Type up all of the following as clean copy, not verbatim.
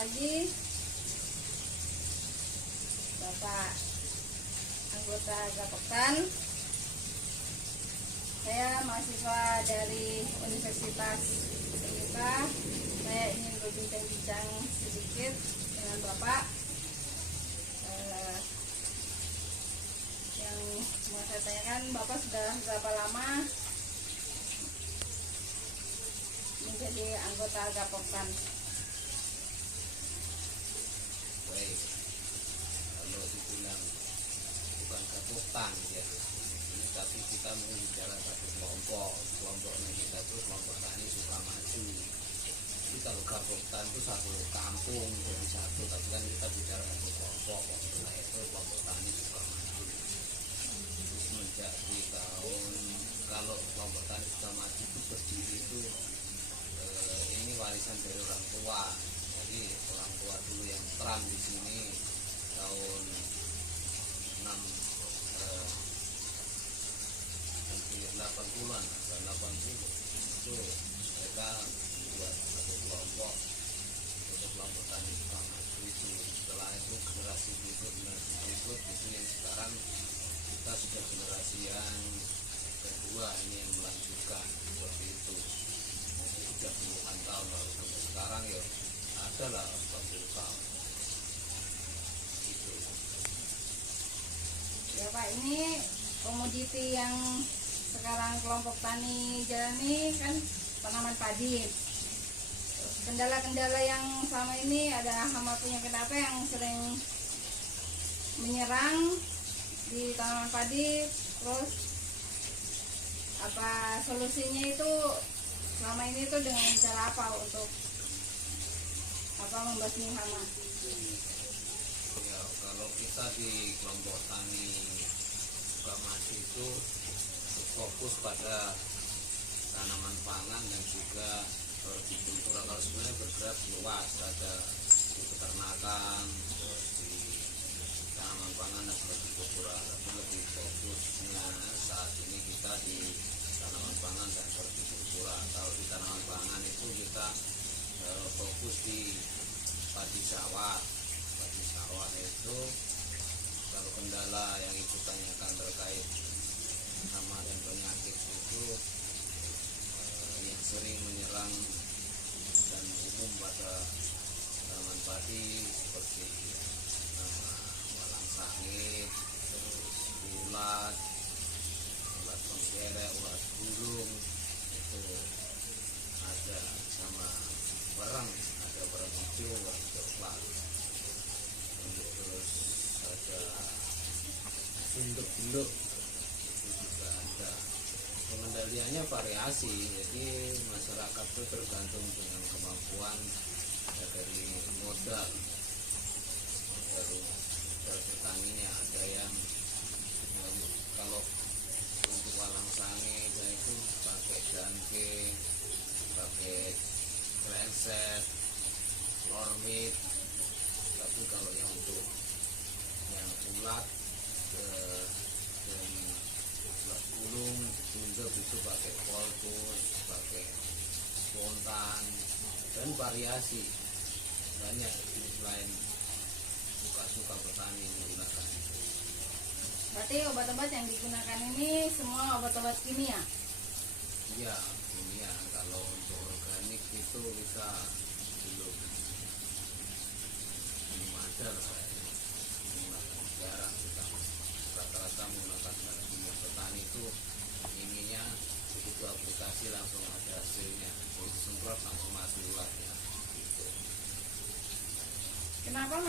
pagi, Bapak anggota Gapekan. Saya mahasiswa dari Universitas Unika. Saya ingin berbincang-bincang sedikit dengan Bapak. Yang mau saya tanyakan, Bapak sudah berapa lama menjadi anggota Gapekan? Baik, kalau dibilang bukan Gapekan ya, ini tapi kita bicara satu kelompoknya kita itu kelompok tani Sukamaju. Jadi kalau Gapekan itu satu kampung jadi satu, tapi kan kita bicara satu kelompok, itu kelompok tani Sukamaju. Terus menjadi tahun, kalau kelompok tani Sukamaju itu berdiri itu ini warisan dari orang tua. Jadi orang tua dulu yang terang di sini tahun 80-an, 80 itu mereka buat satu kelompok, itu kelompok tani Sukamaju itu. Setelah itu generasi berikut itu yang sekarang kita sudah generasi yang kedua ini yang melanjutkan seperti itu. Jadi sudah puluhan tahun lalu sampai sekarang ya adalah 40 tahun gitu. Ya Pak, ini komoditi yang sekarang kelompok tani jalani kan tanaman padi. Kendala-kendala yang selama ini ada hama penyakit apa yang sering menyerang di tanaman padi, terus apa solusinya itu selama ini itu dengan cara apa untuk membasmi hama? Ya, kalau kita di kelompok tani Sukamaju itu fokus pada tanaman pangan dan juga hortikultura. Kalau sebenarnya bergerak luas, ada di peternakan, terus di tanaman pangan dan hortikultura, tapi lebih fokusnya saat ini kita di tanaman pangan dan hortikultura. Kalau di tanaman pangan itu kita fokus di padi sawah. Padi sawah itu kalau kendala yang ibu tanyakan terkait hama dan penyakit itu yang sering menyerang dan umum pada tanaman padi seperti walang sangit, terus ulat penggerek, ulat burung itu ada, sama berang, ada berang hijau, berang coklat, terus ada sunduk-sunduk itu juga ada. Pengendaliannya variasi, jadi masyarakat itu tergantung dengan kemampuan dari modal bertaninya. Ada yang kalau untuk walang sange itu pakai danke, pakai klenset, lormit. Tapi kalau yang untuk yang ulat dan ulat gulung tunjuk itu pakai poltus, pakai spontan, dan variasi banyak selain suka-suka petani menggunakan. Berarti obat-obat yang digunakan ini semua obat-obat kimia? Iya, kimia. Kalau untuk organik itu kita belum ada, menggunakan jarang kita. Rata-rata menggunakan kimia. Petani itu ininya begitu aplikasi langsung ada hasilnya, jadi semprot langsung mati ulatnya gitu. Kenapa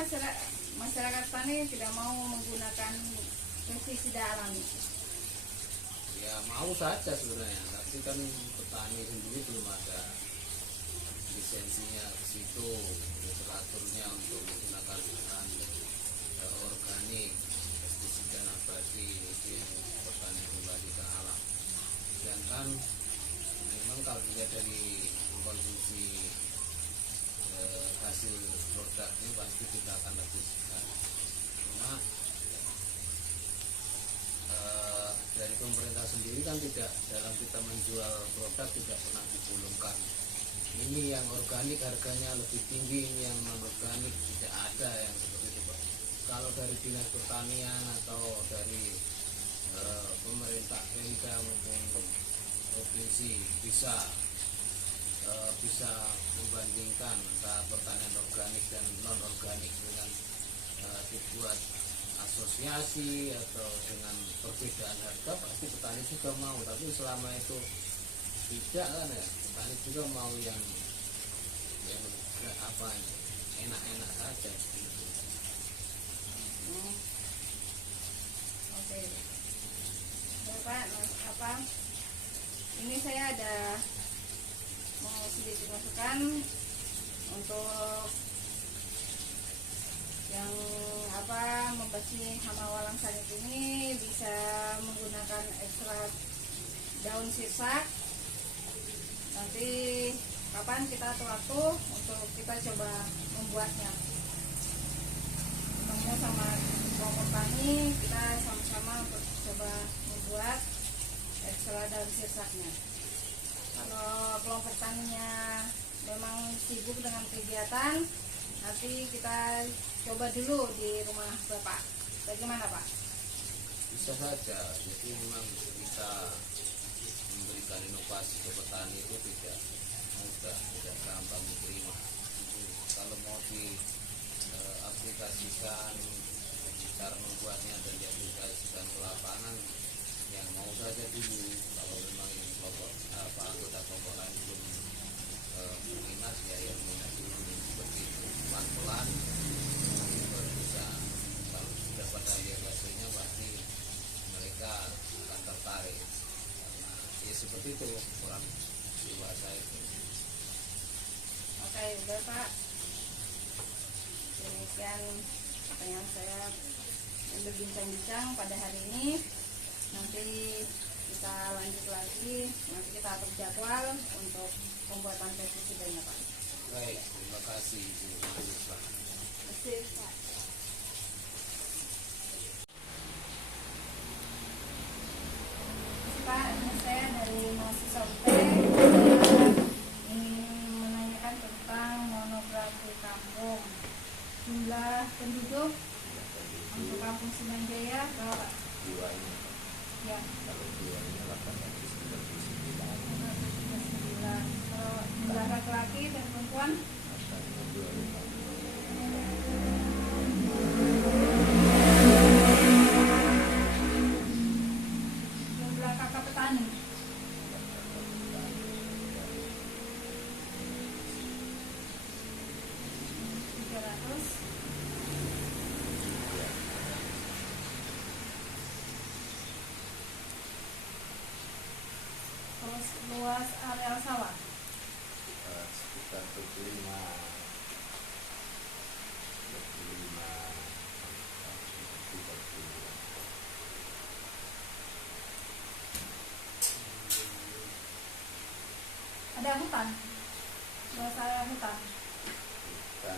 masyarakat tani tidak mau menggunakan pestisida alami? Ya mau saja sebenarnya, tapi kan petani sendiri belum ada lisensinya ke situ, teraturnya untuk menggunakan bahan organik, pestisida nabati, itu yang petani kembali ke alam. Sedangkan memang kalau dilihat dari konsumsi hasil produk ini pasti kita akan lebih sehat. Cuma dari pemerintah sendiri kan tidak, dalam kita menjual produk tidak pernah digolongkan ini yang organik harganya lebih tinggi, ini yang non organik tidak ada yang seperti itu Pak. Kalau dari dinas pertanian atau dari pemerintah daerah maupun provinsi bisa membandingkan antara pertanian organik dan non organik dengan dibuat asosiasi atau dengan perbedaan harga, pasti petani juga mau. Tapi selama itu tidak kan ya, petani juga mau yang apa enak-enak saja gitu. Oke. Bapak, apa? Ini saya ada mau sedikit masukan untuk yang apa membasmi hama walang sangit ini, bisa menggunakan ekstrak daun sirsak. Nanti kapan kita atur waktu untuk kita coba membuatnya, ketemu sama kelompok tani, kita sama-sama coba membuat ekstrak daun sirsaknya. Kalau kelompok taninya memang sibuk dengan kegiatan, nanti kita coba dulu di rumah Bapak. Bagaimana Pak? Bisa saja. Jadi memang kita memberikan inovasi ke petani itu tidak mudah, tidak gampang diterima. Jadi, kalau mau diaplikasikan cara membuatnya dan diaplikasikan ke lapangan, yang mau saja dulu. Kalau memang yang kelompok anggota kelompok lain belum minat, ya yang minat dulu seperti itu, pelan-pelan baru bisa. Kalau sudah pada lihat hasilnya pasti mereka akan tertarik, karena ya seperti itu orang dewasa itu. Oke, Bapak, demikian pertanyaan saya yang berbincang-bincang pada hari ini. Nanti kita lanjut lagi, nanti kita atur jadwal untuk pembuatan pestisidanya Pak. Baik, terima kasih Bu Risma. Terima kasih Pak. Pak, ini saya dari mahasiswa UT. Saya ingin menanyakan tentang monografi kampung. Jumlah penduduk untuk kampung Simanjaya berapa Pak? Duanya, Ya, kalau duanya 899, 839. Kalau jumlah laki-laki dan perempuan rasanya 250. jumlah kakak petani 300. Terus luas areal sawah Sekitar 25 ada hutan, luas area hutan dan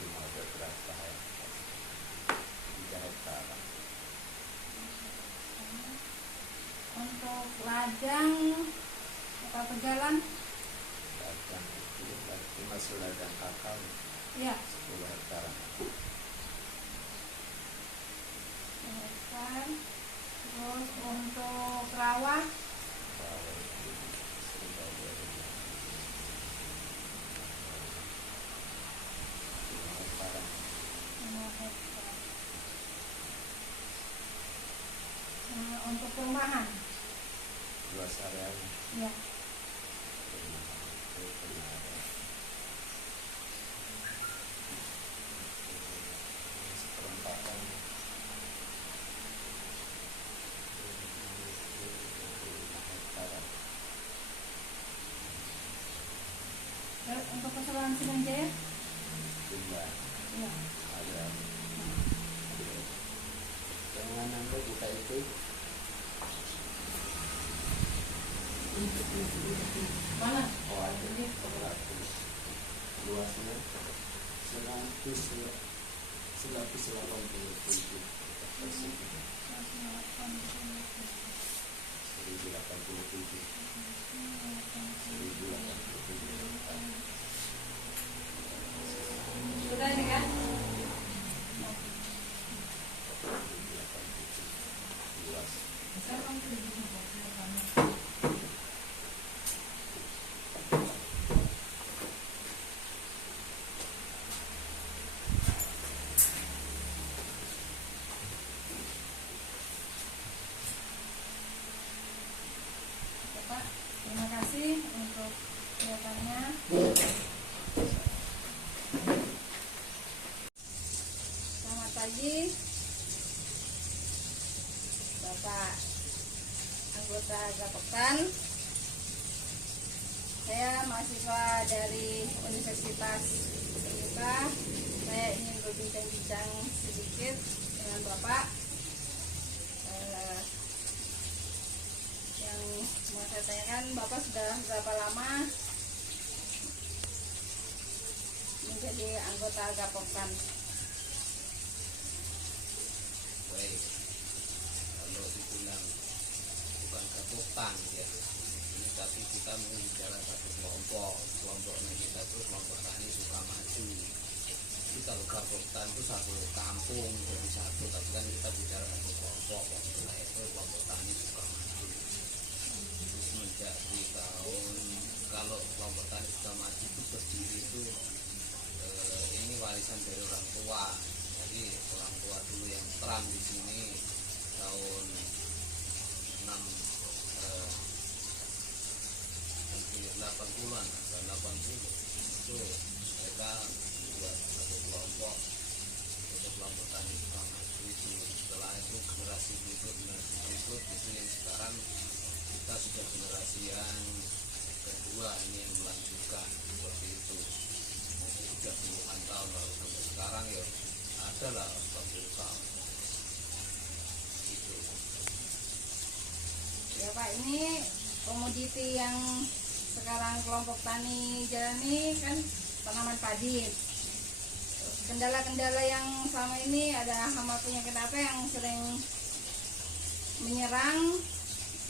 cuma ada berapa ya, 3 hektar. untuk ladang atau pejalan. Ladang itu berarti masih ladang kakao Ya, 10 hektar. hektar. Terus untuk rawa Kalau itu sudah ada 5 hektar. 5 hektar. Untuk perumahan, Luas arealnya ya, seperempatan hektar. terus untuk keseluruhan Simanjaya, Jumlah ya. areal. Jangan Anda buka itu. Mana? Oh, ada 100. Luasnya 187 persegi. 1087. 1087. Sudah ini kan? Bapak, terima kasih untuk kegiatannya. Selamat pagi, Bapak anggota Gapoktan. Saya mahasiswa dari Universitas Terbuka. Saya ingin berbincang-bincang sedikit dengan Bapak. Yang mau saya tanyakan, Bapak sudah berapa lama menjadi anggota Gapoktan? Baik, kalau dibilang bukan gapoktan ya, ini tapi kita bicara satu kelompoknya kita tuh kelompok tani Sukamaju. Jadi kalau gapoktan itu satu kampung jadi satu, tapi kan kita bicara satu kelompok, waktunya itu kelompok tani Sukamaju. Terus semenjak di tahun, kalau kelompok tani Sukamaju itu berdiri itu ini warisan dari orang tua. Jadi orang tua dulu yang terang di sini tahun 80-an atau 80 itu mereka buat satu kelompok untuk kelompok tani Sukamaju itu. Setelah itu generasi berikut itu yang sekarang kita sudah generasi yang kedua ini yang melanjutkan seperti itu. Sudah puluhan tahun lalu sampai sekarang ya adalah alhamdulillah itu. Ya Pak, ini komoditi yang sekarang kelompok tani jalani kan tanaman padi. Kendala-kendala yang selama ini ada hama penyakit apa yang sering menyerang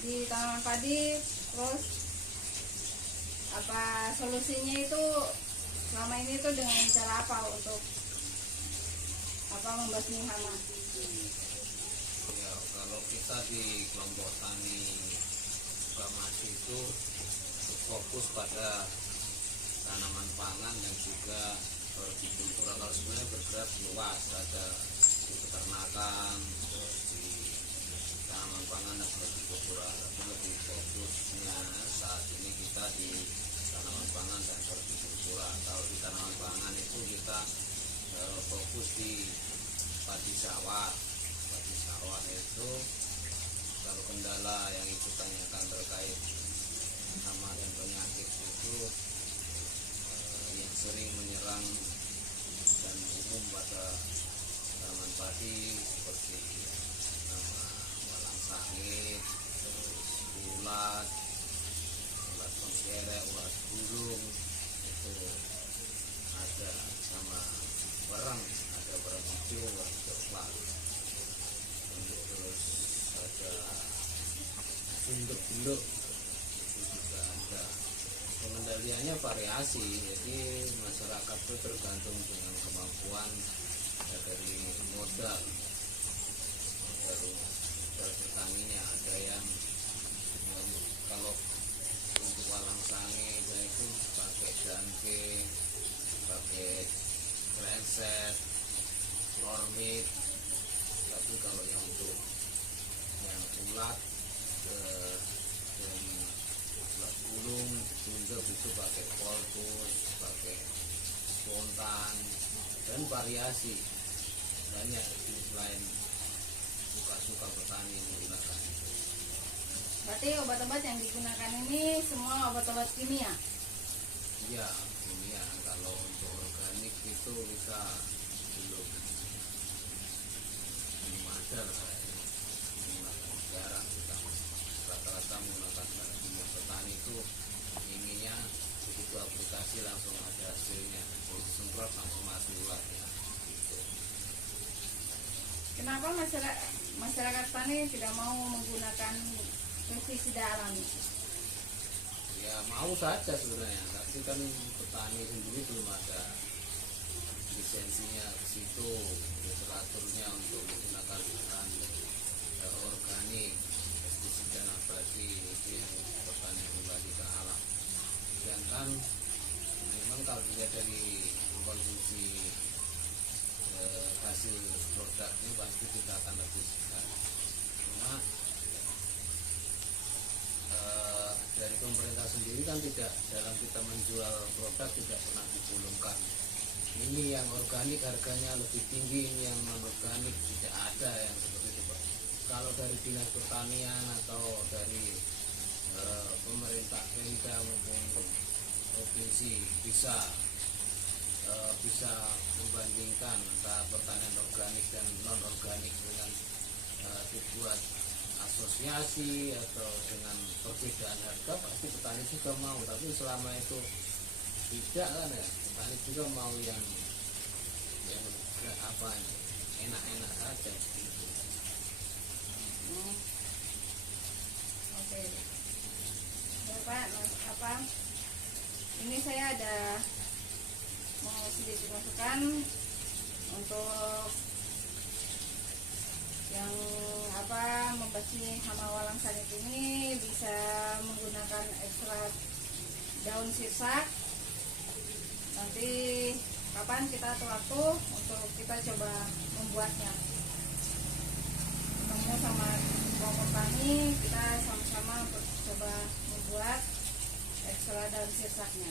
di tanaman padi, terus apa solusinya itu selama ini itu dengan cara apa untuk apa membasmi hama? Ya, kalau kita di kelompok tani Sukamaju itu fokus pada tanaman pangan dan juga hortikultura. Kalau sebenarnya bergerak luas, ada di peternakan, terus di tanaman pangan dan hortikultura. Tapi lebih fokusnya saat ini kita di tanaman pangan dan hortikultura. Kalau di tanaman pangan itu kita fokus di padi sawah. Padi sawah itu kalau kendala yang ibu tanyakan terkait hama dan penyakit itu yang sering menyerang dan umum pada tanaman padi seperti walang sangit, terus ulat pengkerek, ulat burung itu ada, sama berang, ada berang hijau, berang coklat, terus ada bunduk-bunduk itu juga ada. Pengendaliannya variasi, jadi masyarakat itu tergantung dengan kemampuan ya, dari modal petaninya. Ada yang kalau untuk walang sange itu pakai danke, pakai krenset, lormit. Tapi kalau yang untuk yang ulat dan ulat bulung tunjuk itu pakai kolpus, pakai spontan, dan variasi banyak. Selain suka-suka petani menggunakan itu. Berarti obat-obat yang digunakan ini semua obat-obat kimia? Iya, kimia. Kalau untuk organik itu kita belum ada lah. Jarang kita, rata-rata menggunakan kimia. Petani itu inginnya begitu aplikasi langsung ada hasilnya, begitu semprot langsung mati ulatnya gitu. Kenapa masyarakat tani tidak mau menggunakan pestisida alami? Ya mau saja sebenarnya, tapi kan petani sendiri belum ada lisensinya ke situ, literaturnya untuk menggunakan bahan organik, pestisida nabati itu yang pertanian kembali ke alam. Sedangkan memang kalau dilihat dari konsumsi hasil produk ini pasti kita akan lebih sehat. Cuma dari pemerintah sendiri kan tidak, dalam kita menjual produk tidak pernah digulungkan ini yang organik harganya lebih tinggi, ini yang non organik, tidak ada yang seperti itu Pak. Kalau dari dinas pertanian atau dari pemerintah Pemda maupun provinsi bisa membandingkan antara pertanian organik dan non organik dengan dibuat asosiasi atau dengan perbedaan harga, pasti petani juga mau. Tapi selama itu tidak kan ya, petani juga mau yang apa enak-enak saja gitu. Oke. Ya Pak, apa? Ini saya ada mau sedikit masukan untuk yang membasmi hama walang sangit ini, bisa menggunakan ekstrak daun sirsak. Nanti kapan kita atur waktu untuk kita coba membuatnya, ketemu sama kelompok tani, kita sama-sama coba membuat ekstrak daun sirsaknya.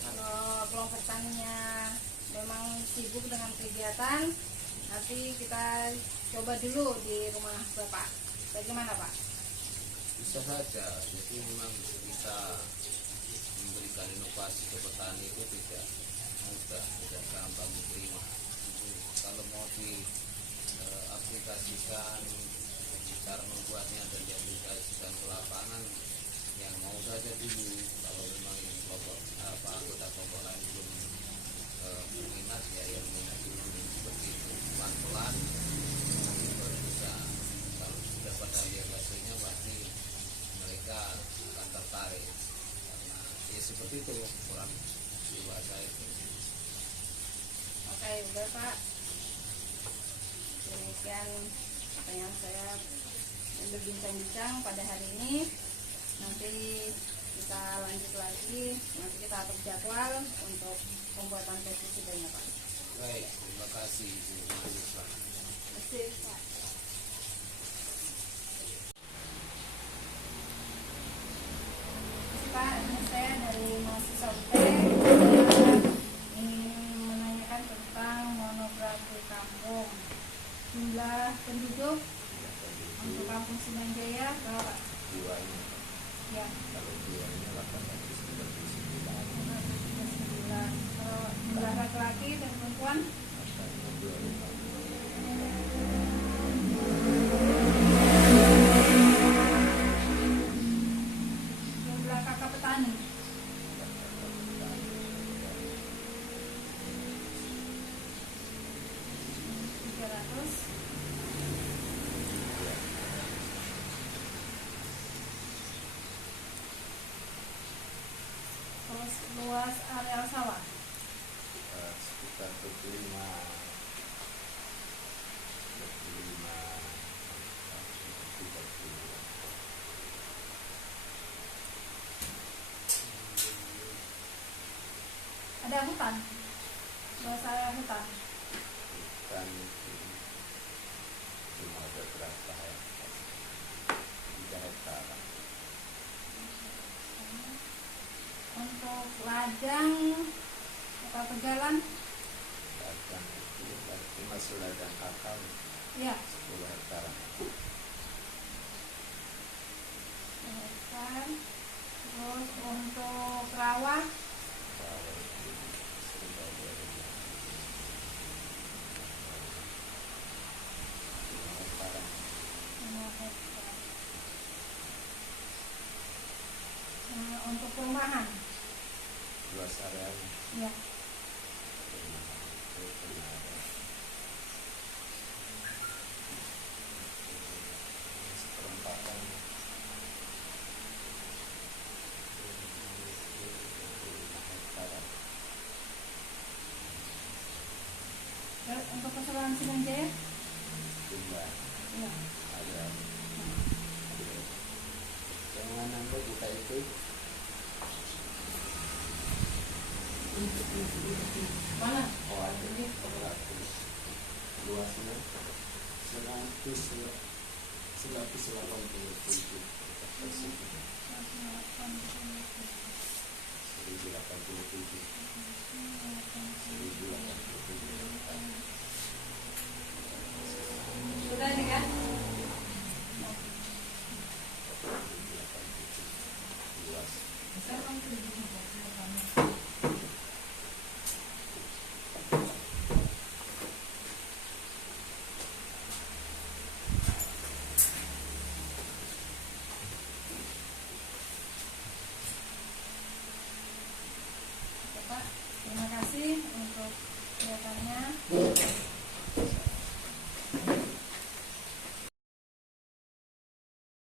Kalau kelompok taninya memang sibuk dengan kegiatan, nanti kita coba dulu di rumah Bapak. Bagaimana Pak? Bisa saja. Jadi memang kita memberikan inovasi ke petani itu tidak mudah, tidak gampang diterima. Kalau mau diaplikasikan cara membuatnya dan diaplikasikan ke lapangan, yang mau saja dulu. Kalau memang yang anggota kelompok lain belum berminat, ya yang minat dulu seperti itu, pelan-pelan nanti baru bisa. Kalau sudah pada lihat hasilnya pasti mereka akan tertarik, karena ya seperti itu orang dewasa itu. Oke, udah Pak. Demikian apa yang saya berbincang-bincang pada hari ini. Nanti kita lanjut lagi, nanti kita atur jadwal untuk pembuatan pestisidanya Pak. Baik, terima kasih Bu Mahasiswa. Terima kasih Pak. Pak, ini saya dari mahasiswa UT. Saya ingin menanyakan tentang monografi kampung. Jumlah penduduk untuk kampung Simanjaya berapa? Jiwanya, Ya, kalau jiwanya 899, 839. Kalau jumlah laki-laki dan perempuan masanya 250. jumlah kakak petani 300. Terus luas areal sawah Sekitar 25 ada hutan, luas area hutan dan cuma ada berapa hektar, 3 hektar. untuk ladang atau pejalan. Ladang itu berarti masih ladang kakao Ya, 10 hektar. hektar. Terus untuk rawa Kalau itu sudah dari 5 hektar. 5 hektar. Untuk perumahan, Luas arealnya ya, seperempatan untuk persoalan sidang jaya Jumlah ya. ada. Yang mana Mbak buka itu? Mana? Oh ada 100. Luasnya 187 persegi. 1087. Sudah ini kan? Luas. Bapak, terima kasih untuk